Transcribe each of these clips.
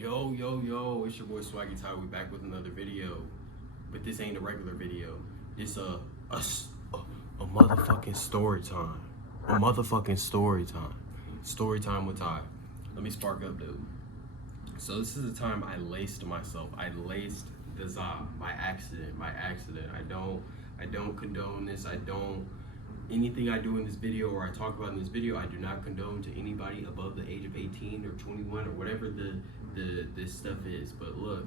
Yo, it's your boy Swaggy Ty. We back with another video, but this ain't a regular video. It's a motherfucking story time. A motherfucking story time. Story time with Ty. Let me spark up, dude. So this is the time I laced myself. I laced the za by accident. I don't condone this. Anything I do in this video or I talk about in this video, I do not condone to anybody above the age of 18 or 21 or whatever this stuff is. But look,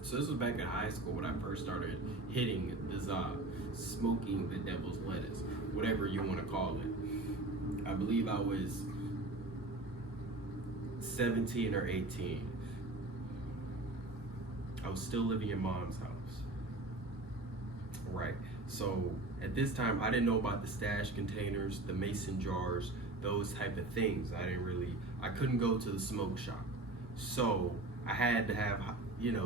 so this was back in high school when I first started hitting the za, smoking the devil's lettuce, whatever you want to call it. I believe I was 17 or 18. I was still living in mom's house. Right, so at this time I didn't know about the stash containers, the mason jars, those type of things. I couldn't go to the smoke shop. So I had to have,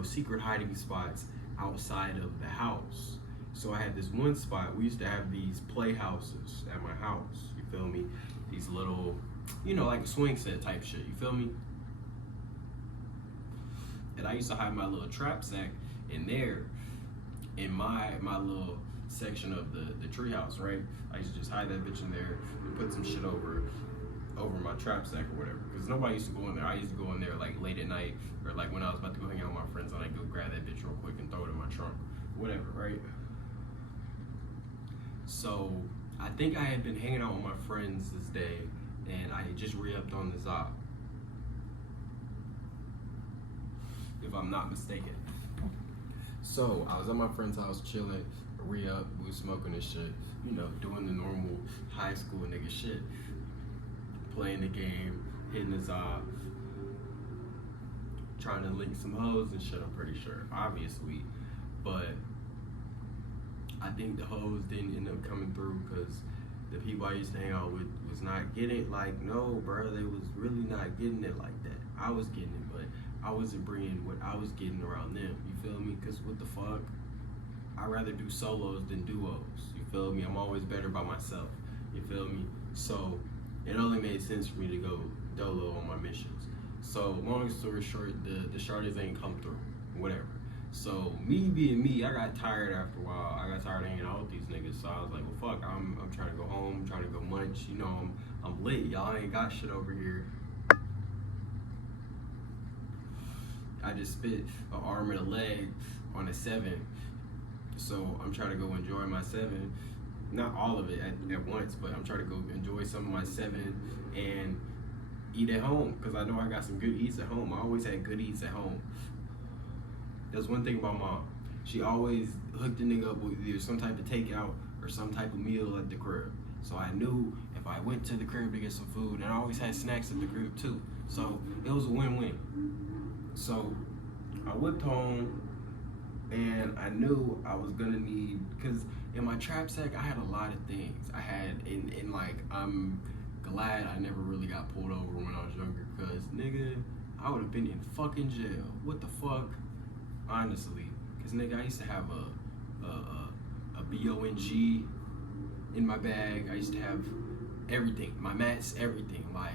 secret hiding spots outside of the house. So I had this one spot. We used to have these playhouses at my house, you feel me? These little, like a swing set type shit, you feel me? And I used to hide my little trap sack in there, in my little section of the treehouse, right? I used to just hide that bitch in there and put some shit over my trap sack or whatever. Because nobody used to go in there. I used to go in there like late at night or like when I was about to go hang out with my friends and I'd go grab that bitch real quick and throw it in my trunk. Whatever, right? So I think I had been hanging out with my friends this day and I had just re-upped on the za, if I'm not mistaken. So I was at my friend's house chilling, re-up, we was smoking and shit, doing the normal high school nigga shit. Playing the game, hitting the za, trying to link some hoes and shit, I'm pretty sure, obviously. But I think the hoes didn't end up coming through because the people I used to hang out with was not getting it. Like, no, bro, they was really not getting it like that. I was getting it, but I wasn't bringing what I was getting around them, you feel me? Because what the fuck? I'd rather do solos than duos, you feel me? I'm always better by myself, you feel me? So it only made sense for me to go dolo on my missions. So long story short, the shorties ain't come through, whatever. So me being me, I got tired after a while. I got tired of hanging out with these niggas. So I was like, well, fuck, I'm trying to go home, I'm trying to go munch. I'm lit, y'all ain't got shit over here. I just spit an arm and a leg on a 7. So I'm trying to go enjoy my 7. Not all of it at once, but I'm trying to go enjoy some of my 7 and eat at home. Because I know I got some good eats at home. I always had good eats at home. There's one thing about mom. She always hooked the nigga up with either some type of takeout or some type of meal at the crib. So I knew if I went to the crib to get some food, and I always had snacks at the crib too. So it was a win-win. So I whipped home and I knew I was gonna need, because in my trap sack I had a lot of things. I had, I'm glad I never really got pulled over when I was younger, because nigga, I would have been in fucking jail. What the fuck? Honestly, because nigga, I used to have a BONG in my bag. I used to have everything, my mats, everything, like,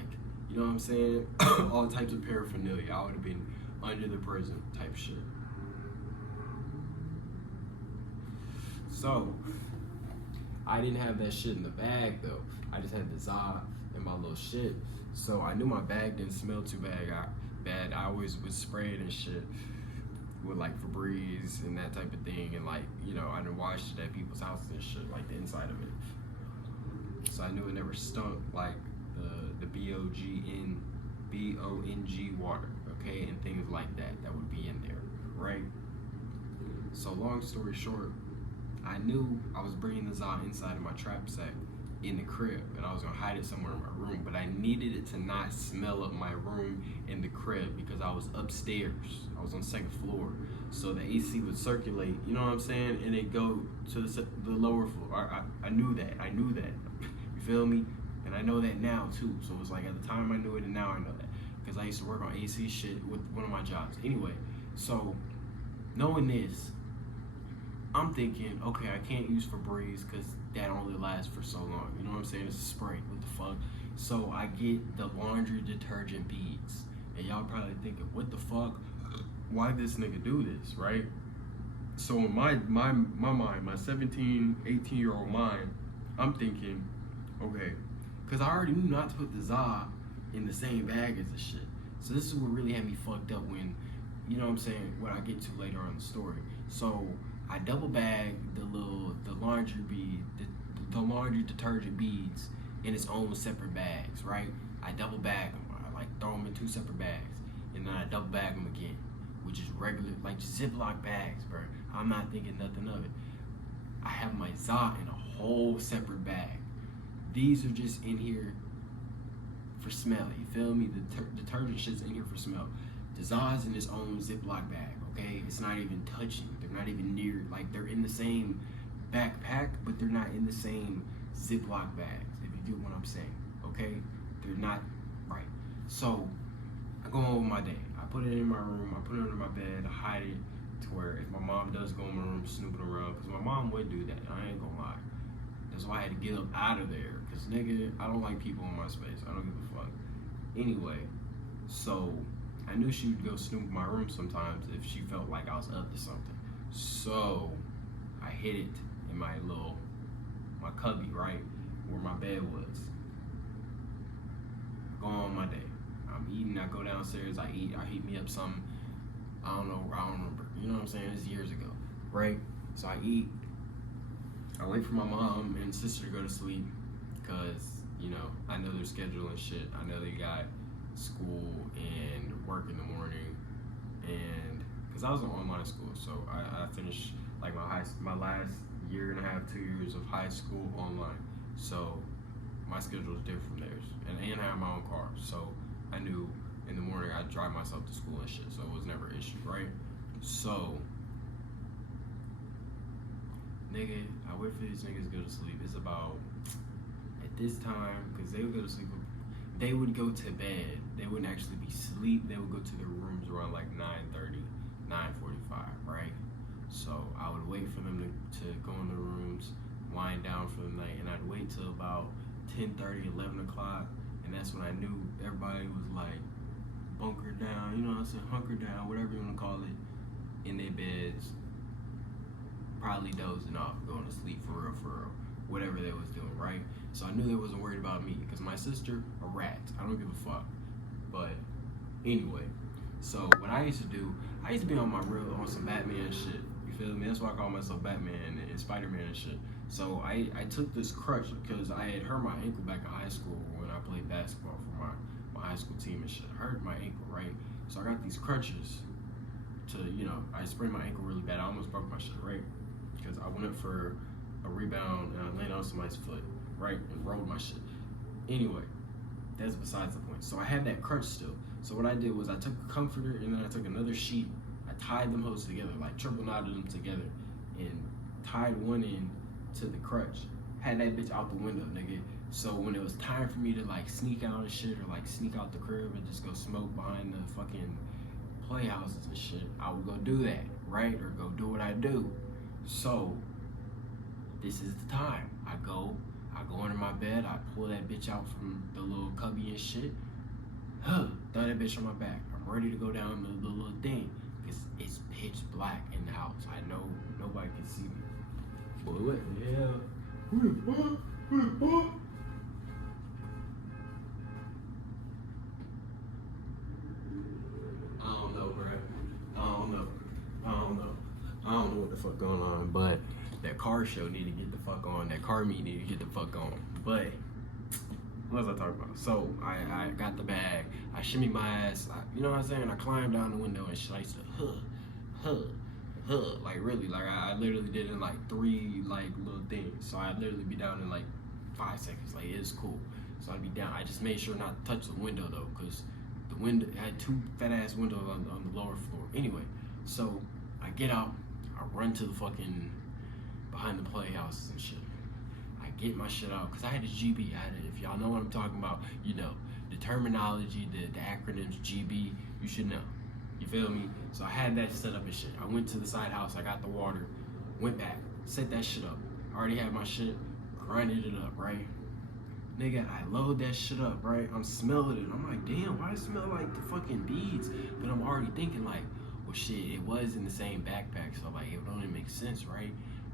you know what I'm saying? All types of paraphernalia. I would have been under the prison type shit. So I didn't have that shit in the bag though. I just had the za and my little shit. So I knew my bag didn't smell too bad. I always would spray it and shit with like Febreze and that type of thing, and like, I done washed it at people's houses and shit, like the inside of it. So I knew it never stunk like the BONG water, okay, and things like that would be in there, right? So long story short, I knew I was bringing the za inside of my trap sack in the crib, and I was gonna hide it somewhere in my room, but I needed it to not smell up my room in the crib because I was upstairs. I was on the 2nd floor, so the AC would circulate, you know what I'm saying, and it go to the lower floor. I knew that. You feel me? And I know that now too. So it's like at the time I knew it, and now I know that because I used to work on AC shit with one of my jobs. Anyway, so knowing this, I'm thinking, okay, I can't use Febreze because that only lasts for so long. You know what I'm saying? It's a spray. What the fuck? So I get the laundry detergent beads. And y'all probably thinking, what the fuck? Why this nigga do this, right? So in my mind, my 17, 18-year-old mind, I'm thinking, okay, because I already knew not to put the za in the same bag as the shit. So this is what really had me fucked up when, you know what I'm saying, what I get to later on in the story. So I double bag the laundry detergent beads in its own separate bags, right? I double bag them. I like throw them in 2 separate bags, and then I double bag them again, which is regular, like Ziploc bags, bro. I'm not thinking nothing of it. I have my za in a whole separate bag. These are just in here for smell. You feel me? The detergent shit's in here for smell. The za's in its own Ziploc bag. Okay, it's not even touching. They're not even near. Like they're in the same backpack, but they're not in the same Ziploc bags. If you get what I'm saying, okay? They're not right. So I go on with my day. I put it in my room. I put it under my bed. I hide it to where if my mom does go in my room snooping around, because my mom would do that. I ain't gonna lie. That's why I had to get up out of there. Cause nigga, I don't like people in my space. I don't give a fuck. Anyway, so I knew she would go snoop in my room sometimes if she felt like I was up to something. So I hid it in my cubby, right, where my bed was. Go on my day. I'm eating, I go downstairs, I eat, I heat me up something. I don't remember. You know what I'm saying? It's years ago, right? So I eat. I wait for my mom and sister to go to sleep because, you know, I know their schedule and shit. I know they got school and work in the morning, and because I was in online school, so I finished like my last year and a half, 2 years of high school online. So my schedule is different from theirs, and I have my own car, so I knew in the morning I'd drive myself to school and shit, so it was never an issue, right? So, nigga, I wait for these niggas to go to sleep. It's about, at this time, because they would go to sleep, they would go to bed. They wouldn't actually be asleep. They would go to their rooms around like 9:30, 9:45, right? So I would wait for them to go in their rooms, wind down for the night, and I'd wait till about 10:30, 11 o'clock, and that's when I knew everybody was like bunkered down, you know what I'm saying, hunkered down, whatever you want to call it, in their beds, probably dozing off, going to sleep for real, whatever they was doing, right? So I knew they wasn't worried about me, because my sister, a rat, I don't give a fuck. But anyway, so what I used to do, I used to be on some Batman shit, you feel me? That's why I call myself Batman and Spider-Man and shit. So I took this crutch because I had hurt my ankle back in high school when I played basketball for my high school team and shit. I hurt my ankle, right? So I got these crutches to, you know, I sprained my ankle really bad. I almost broke my shit, right? Because I went up for a rebound and I landed on somebody's foot, right? And rolled my shit. Anyway, that's besides the point. So I had that crutch still. So what I did was I took a comforter and then I took another sheet. I tied them hoes together, like triple knotted them together, and tied one end to the crutch. Had that bitch out the window, nigga. So when it was time for me to like sneak out and shit, or like sneak out the crib and just go smoke behind the fucking playhouses and shit, I would go do that, right? Or go do what I do. So this is the time. I go under my bed, I pull that bitch out from the little cubby and shit. Throw that bitch on my back. I'm ready to go down the little thing. Because it's pitch black in the house. I know nobody can see me. Boy, what the hell? Who the fuck? Who the fuck? I don't know, bro. I don't know what the fuck going on, but that car show need to get the fuck on. That car meet need to get the fuck on. But what was I talking about? So I got the bag. I shimmied my ass. You know what I'm saying? I climbed down the window and shit. I used to like really, like I literally did it in like 3 like little things. So I'd literally be down in like 5 seconds. Like it's cool. So I'd be down. I just made sure not to touch the window though, because the window, I had 2 fat ass windows on the lower floor. Anyway, so I get out. I run to the fucking behind the playhouses and shit. I get my shit out because I had a GB. If y'all know what I'm talking about, you know the terminology, the acronyms GB. You should know. You feel me? So I had that set up and shit. I went to the side house. I got the water. Went back. Set that shit up. I already had my shit. Grinded it up, right? Nigga, I load that shit up, right? I'm smelling it. I'm like, damn, why it smell like the fucking beads? But I'm already thinking like, well, shit, it was in the same backpack, so like, it would only make sense, right?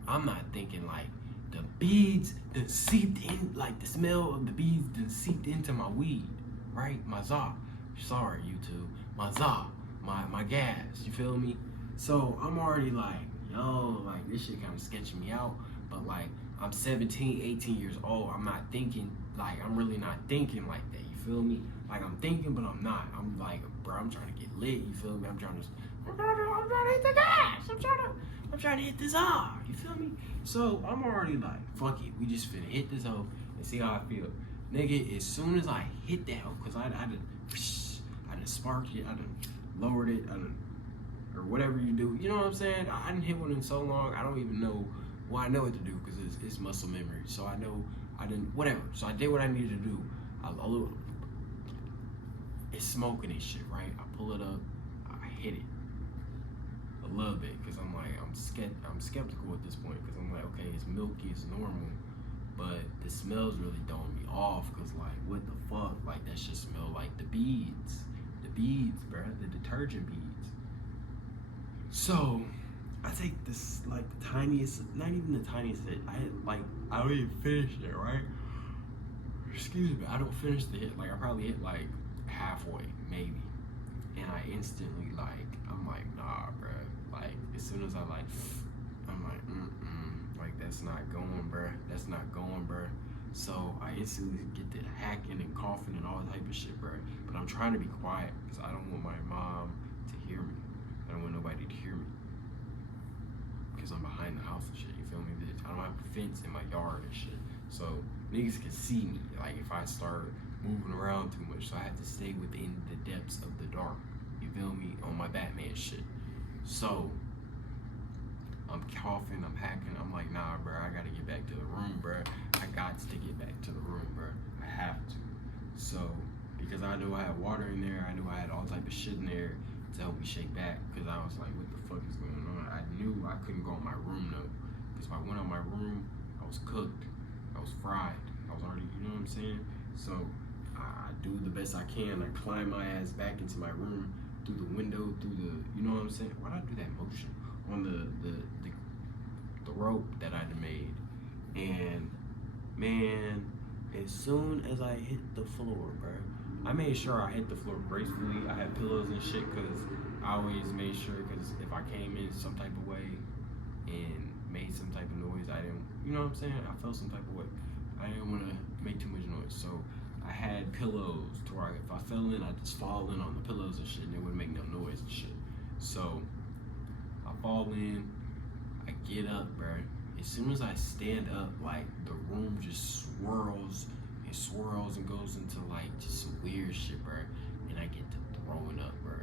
I'm not thinking like the beads that seeped in, like the smell of the beads that seeped into my weed, right? My za. Sorry, YouTube. My za. My gas. You feel me? So I'm already like, yo, like this shit kind of sketching me out. But like, I'm 17, 18 years old. I'm not thinking, like, I'm really not thinking like that. You feel me? Like, I'm thinking, but I'm not. I'm like, bro, I'm trying to get lit. You feel me? I'm trying to hit the gas. I'm trying to hit this off. You feel me? So I'm already like, fuck it. We just finna hit this hoe and see how I feel. Nigga, as soon as I hit that hoe, cause I done sparked it, I done lowered it, or whatever you do. You know what I'm saying? I didn't hit one in so long, I don't even know. Well, I know what to do because it's muscle memory. So I know I didn't, whatever. So I did what I needed to do. It's smoking and shit, right? I pull it up, I hit it a little bit because I'm like, I'm skeptical at this point because I'm like, okay, it's milky, it's normal, but the smell's really throwing me off because like, what the fuck? Like that shit smell like the beads, bruh, the detergent beads. So I take this like the tiniest, not even the tiniest hit. I don't even finish it, right? Excuse me, I don't finish the hit. Like I probably hit like halfway, maybe. And I instantly like, I'm like, nah, bro. Like as soon as I'm like, like that's not going, bro. That's not going, bro. So I instantly get to hacking and coughing and all type of shit, bro. But I'm trying to be quiet because I don't want my mom to hear me. I don't want nobody to hear me. Because I'm behind the house and shit, you feel me, bitch? I don't have a fence in my yard and shit. So niggas can see me, like if I start moving around too much. So I have to stay within the depths of the dark, you feel me, on my Batman shit. So I'm coughing, I'm hacking, I'm like, nah, bro, I gotta get back to the room, bro. I got to get back to the room, bro. I have to. So, because I knew I had water in there, I knew I had all type of shit in there to help me shake back, because I was like, what the fuck is going on? I knew I couldn't go in my room, though. Because if I went in my room, I was cooked. I was fried. I was already, you know what I'm saying? So, I do the best I can. I climb my ass back into my room, through the window, through the, you know what I'm saying? Why'd I do that motion? On the rope that I'd made. And, man, as soon as I hit the floor, bro, I made sure I hit the floor gracefully. I had pillows and shit because I always made sure, because if I came in some type of way and made some type of noise, I didn't, you know what I'm saying? I felt some type of way. I didn't want to make too much noise. So I had pillows to where if I fell in, I'd just fall in on the pillows and shit and it wouldn't make no noise and shit. So I fall in, I get up, bro. As soon as I stand up, like the room just swirls and goes into like just some weird shit, bro. And I get to throwing up, bro.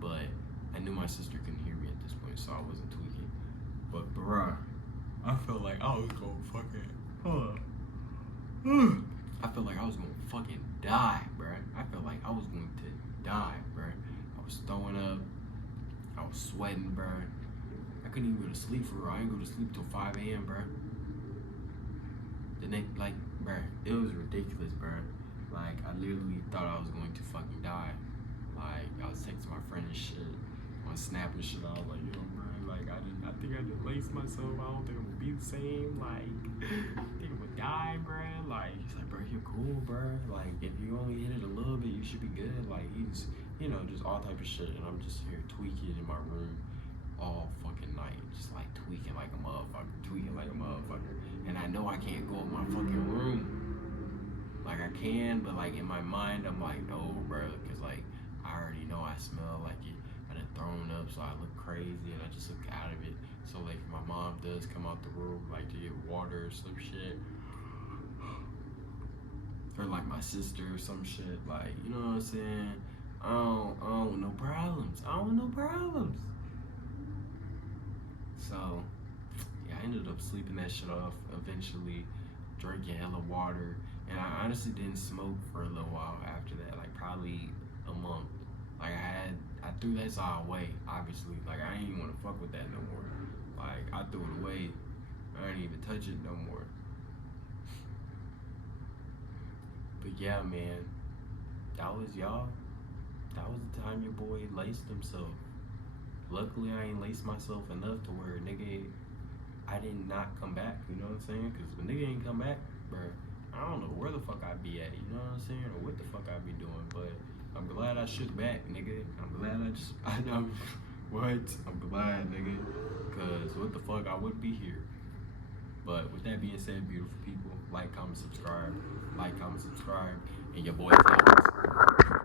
But I knew my sister couldn't hear me at this point, so I wasn't tweaking. But bro, I felt like I was gonna I felt like I was gonna fucking die, bro. I felt like I was going to die, bro. I was throwing up. I was sweating, bro. I couldn't even go to sleep for real. I didn't go to sleep till 5 a.m., bro. The next, like, bro, it was ridiculous, bro. Like, I literally thought I was going to fucking die. Like, I was texting my friend and shit, on Snap and shit. I was like, yo, bro, like, I think I just laced myself. I don't think it would be the same. Like, I think it would die, bro. Like, he's like, bro, you're cool, bro. Like, if you only hit it a little bit, you should be good. Like, he's, you know, just all type of shit. And I'm just here tweaking in my room all fucking night, just like tweaking like a motherfucker. And I know I can't go in my fucking room. Like I can, but like in my mind, I'm like, no, bro, because like I already know I smell like it. I done thrown up, so I look crazy, and I just look out of it. So like if my mom does come out the room, like to get water or some shit, or like my sister or some shit, like, you know what I'm saying? I don't want no problems. So, yeah, I ended up sleeping that shit off, eventually drinking hella water, and I honestly didn't smoke for a little while after that, like probably a month. Like I threw that all away, obviously. Like I didn't even want to fuck with that no more. Like I threw it away. I didn't even touch it no more. But yeah, man, that was y'all. That was the time your boy laced himself. Luckily, I ain't laced myself enough to where nigga, I did not come back. You know what I'm saying? Because if a nigga ain't come back, bro, I don't know where the fuck I be at. You know what I'm saying? Or what the fuck I be doing. But I'm glad I shook back, nigga. I'm glad I know what. I'm glad, nigga. Because what the fuck, I wouldn't be here. But with that being said, beautiful people, like, comment, subscribe. Like, comment, subscribe. And your boy Flowers.